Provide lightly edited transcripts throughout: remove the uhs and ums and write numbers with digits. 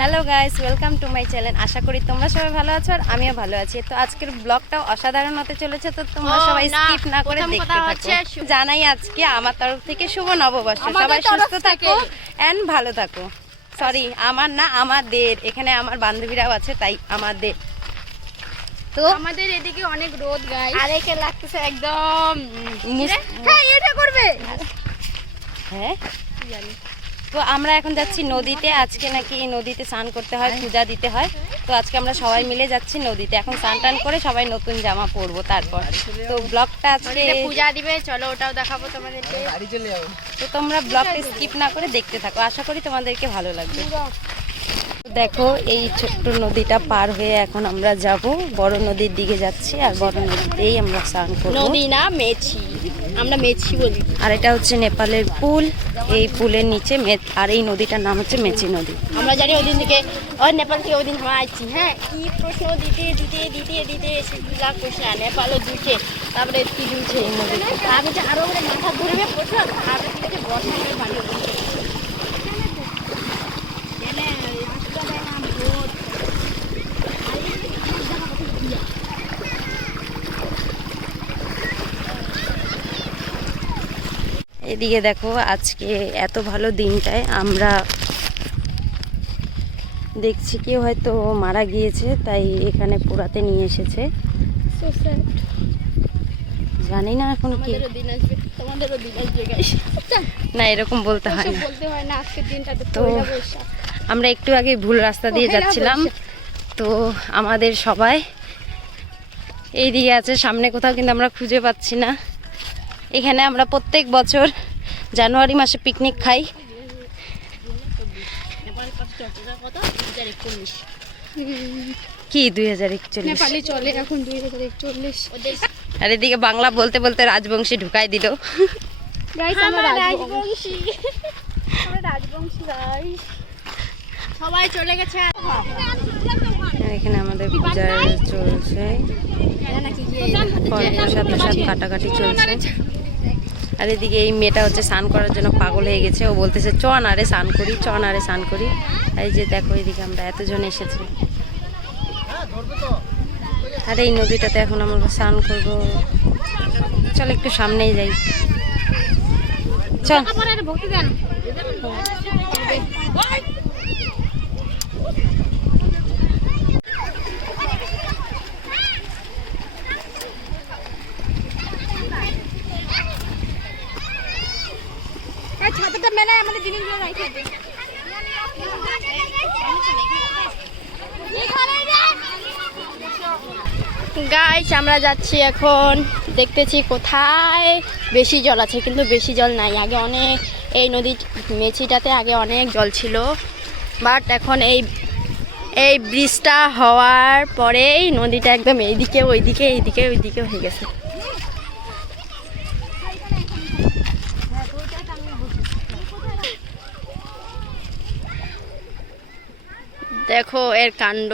Hello guys, welcome to my channel. আশা করি তোমরা সবাই ভালো আছো আর আমিও ভালো আছি। তো আজকের ব্লগটাও অসাধারণ হতে চলেছে, তো তোমরা সবাই স্কিপ না করে দেখতে থাকো। জানাই আজকে আমার তরফ থেকে শুভ নববর্ষ। সবাই সুস্থ থাকো এন্ড ভালো থাকো। সরি, আমার না, আমাদের এখানে আমার বান্ধবীরাও আছে, তাই আমাদের। তো আমাদের এদিকে অনেক রোদ গাইস, আর একে লাগতেছে একদম হ্যাঁ এটা করবে হ্যাঁ জানি। তো আমরা এখন যাচ্ছি নদীতে। আজকে নাকি নদীতে স্নান করতে হয়, পূজা দিতে হয়। তো আজকে আমরা সবাই মিলে যাচ্ছি নদীতে। এখন স্নান টান করে সবাই নতুন জামা পরবো তারপর। তো ব্লগটা আজকে পূজা দিবে, চলো ওটাও দেখাবো তোমাদেরকে। তো তোমরা ব্লগটা স্কিপ না করে দেখতে থাকো, আশা করি তোমাদেরকে ভালো লাগবে। দেখো, এই ছোট্ট নদীটা পার হয়ে এখন আমরা যাব বড় নদীর দিকে যাচ্ছি, আর বড় নদীতেই আমরা স্নান করব। নদী না, মেছি, আমরা মেছি বলি। আর এটা হচ্ছে নেপালের পুল। এই পুলের নিচে আর এই নদীটার নাম হচ্ছে মেচি নদী। আমরা জানি ওই দিন থেকে নেপাল থেকে ওই দিন আমরা আসছি। হ্যাঁ, কি প্রশ্ন দিতে দিতে দিতে দিতে এসে 2 লাখ প্রশ্ন নেপালে দুইছে, তারপরে কি দুইছে এই নদী। আমি যে আরো মাথা ঘুরবে প্রশ্ন, আর থেকে বর্ষা পানি এদিকে দেখো, আজকে এত ভালো দিনটায় আমরা দেখছি কেউ হয়তো মারা গিয়েছে, তাই এখানে পোড়াতে নিয়ে এসেছে। জানি না এখন কি দিন আসবে, তোমাদেরও দিন আসবে গাইস। না, এরকম বলতে হয় না, বলতে হয় না। আজকের দিনটাতে তো আমরা একটু আগে ভুল রাস্তা দিয়ে যাচ্ছিলাম। তো আমাদের সবাই এইদিকে আছে, সামনে কোথাও কিন্তু আমরা খুঁজে পাচ্ছি না। এখানে আমরা প্রত্যেক বছর জানুয়ারি মাসে পিকনিক খাই। কি 2041 নেপালি চলে এখন 2041। আর এদিকে বাংলা বলতে বলতে রাজবংশী ঢুকাই দিল। গাইস আমরা রাজবংশী, আমরা রাজবংশী গাইস, সবাই চলে গেছে। এখানে আমাদের পূজা চলছে, প্রসাদ প্রসাদ কাটাকাটি চলছে। আর এদিকে এই মেয়েটা হচ্ছে স্নান করার জন্য পাগল হয়ে গেছে। ও বলতেছে চ না রে স্নান করি, চ না রে স্নান করি। এই যে দেখো, এদিকে আমরা এতজন এসেছি। আর এই নদীটাতে এখন আমরা স্নান করবো। চল একটু সামনেই যাই, চল। ছাতাটা মেলায় আমাদের জিনিসগুলো রাখতে হবে। গাইস আমরা যাচ্ছি এখন, দেখতেছি কোথায় বেশি জল আছে, কিন্তু বেশি জল নাই। আগে অনেক, এই নদী মেছিটাতে আগে অনেক জল ছিল, বাট এখন এই ব্রিজটা হওয়ার পরেই নদীটা একদম এইদিকে ওইদিকে এইদিকে ওইদিকে হয়ে গেছে। দেখো এর কাণ্ড।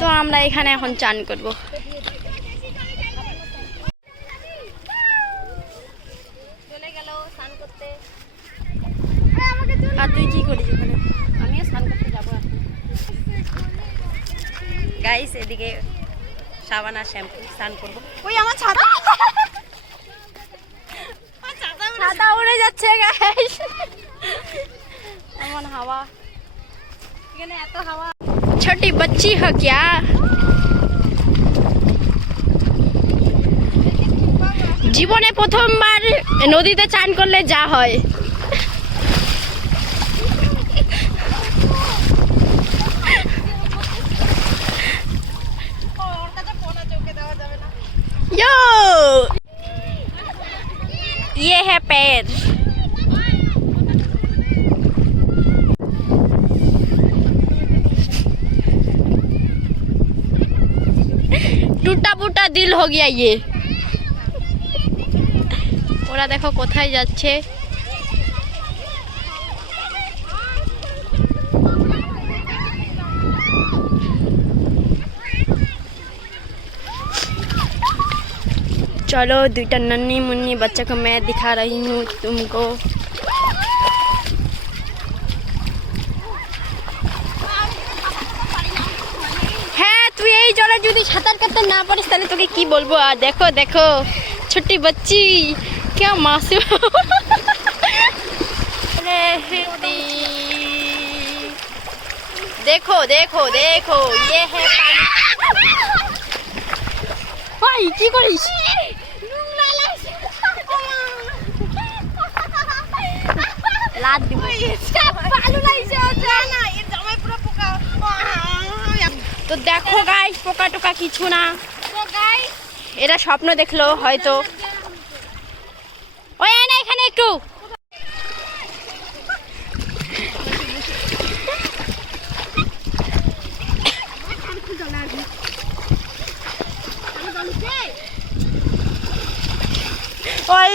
তো আমরা এখানে এখন চান করব। চলে গেল স্নান করতে। আর তুই কি করিস ওখানে? আমিও স্নান করতে যাবো এখন। গাইস এদিকে সাবান আর শ্যাম্পু স্নান করবো। ওই আমার ছাতা, ছাতা উড়ে যাচ্ছে গাইস, এমন হাওয়া, এখানে এত হাওয়া। ছোটি বচ্চি হো क्या? জীবনে প্রথমবার নদীতে চান করলে যা হয়। यो ये है पैर। टूटा फूटा दिल हो गया ये। ওরা দেখো কোথায় যাচ্ছে। चलो दुईटा नन्ही मुन्नी बच्चा को मैं दिखा रही हूँ तुमको। হ্যাঁ তুই এই জলে যদি সাঁতার কাটতে না পারিস তাহলে তোকে কি বলবো। আর দেখো দেখো ছোটি बच्ची क्या मासूम। देखो देखो देखो ये है पानी। কি করিস? লাদ দিব। তো দেখো গাইস পোকা টোকা কিছু না। এরা স্বপ্ন দেখলো হয়তো। ওই না এখানে একটু ওই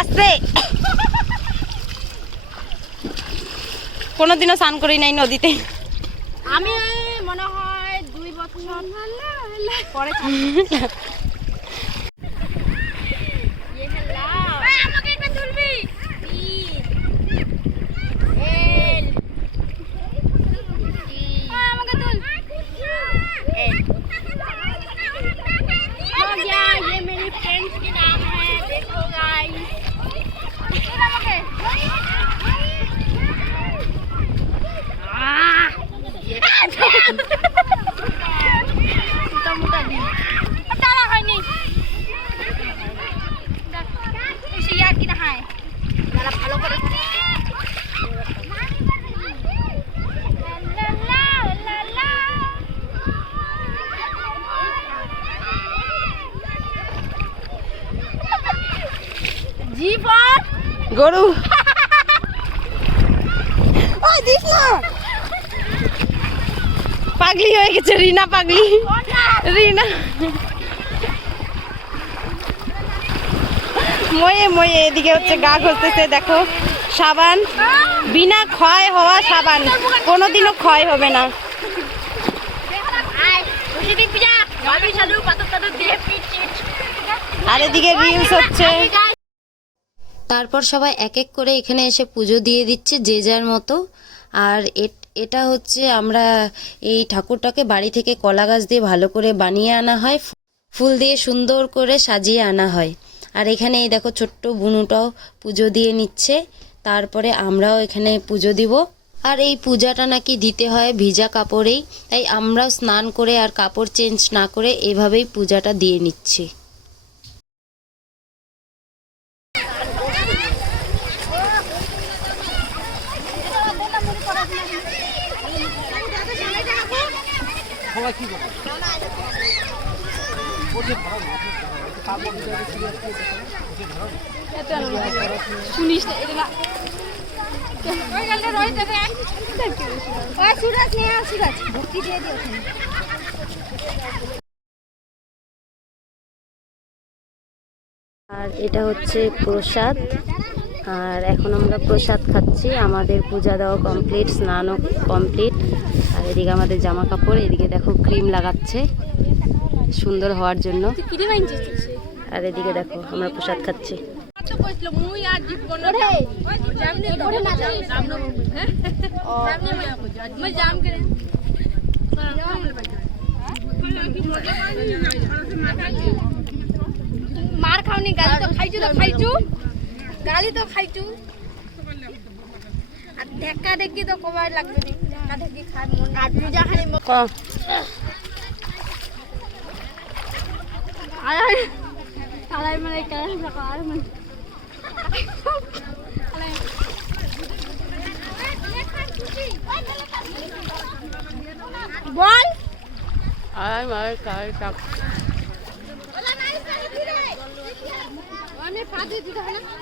আস্তে। কোনোদিনও স্নান করি নাই নদীতে। আমি মনে হয় 2 বছর পরে গরু পাগলি হয়ে গেছে রিনা পাগলি রিনা ময়ে ময়ে এদিকে হচ্ছে গা ঘষতেছে দেখো সাবান বিনা ক্ষয় হওয়া সাবান কোনোদিনও ক্ষয় হবে না আর এদিকে রিলস হচ্ছে তারপর সবাই এক এক করে এখানে এসে পুজো দিয়ে দিচ্ছে যে যার মতো আর এটা হচ্ছে আমরা এই ঠাকুরটাকে বাড়ি থেকে কলা গাছ দিয়ে ভালো করে বানিয়ে আনা হয় ফুল দিয়ে সুন্দর করে সাজিয়ে আনা হয় আর এখানে এই দেখো ছোট্ট বুনুটাও পুজো দিয়ে নিচ্ছে তারপরে আমরাও এখানে পুজো দিব আর এই পূজাটা নাকি দিতে হয় ভিজা কাপড়েই তাই আমরাও স্নান করে আর কাপড় চেঞ্জ না করে এভাবেই পূজাটা দিয়ে নিচ্ছি আর এটা হচ্ছে প্রসাদ আর এখন আমরা প্রসাদ খাচ্ছি আমাদের পূজা দেওয়া কমপ্লিট স্নানও কমপ্লিট আর এদিকে আমাদের জামা কাপড় এদিকে দেখো ক্রিম লাগাচ্ছে সুন্দর হওয়ার জন্য আর এদিকে দেখো আমরা প্রসাদ খাচ্ছি মার খাওনি গালি তো খাইছু গালি তো খাইছু আর ঢেকা ঢেকি তো কবার লাগবে ঢেকা ঢেকি খাই মন আর পূজা খালি আয় আলাই মানে কেন আর মানে বল আয় মার কার কাপ আমি পাতি দিতে হবে না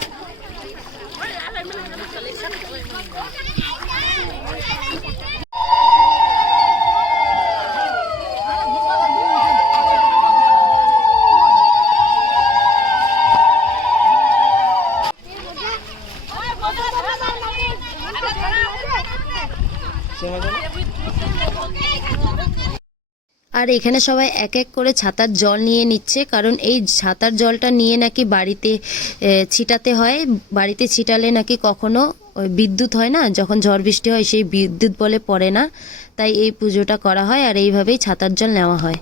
আর এখানে সবাই এক এক করে ছাতার জল নিয়ে নিচ্ছে, কারণ এই ছাতার জলটা নিয়ে নাকি বাড়িতে ছিটাতে হয়। বাড়িতে ছিটালে নাকি কখনো ওই বিদ্যুৎ হয় না, যখন ঝড় বৃষ্টি হয় সেই বিদ্যুৎ বলে পড়ে না, তাই এই পুজোটা করা হয় আর এইভাবেই ছাতার জল নেওয়া হয়।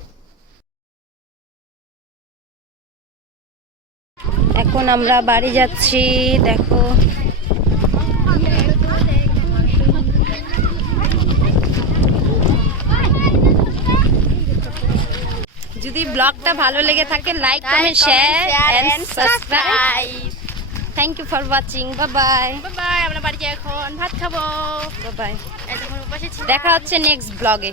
এখন আমরা বাড়ি যাচ্ছি, দেখো যদি ব্লগটা ভালো লেগে থাকে like comment share and subscribe. Thank you for watching, bye bye. Bye bye, আমরা বাড়ি যাই এখন, ভাত খাবো। বাই বাই, এতক্ষণ উপাসে ছিলাম। দেখা হচ্ছে নেক্সট ব্লগে।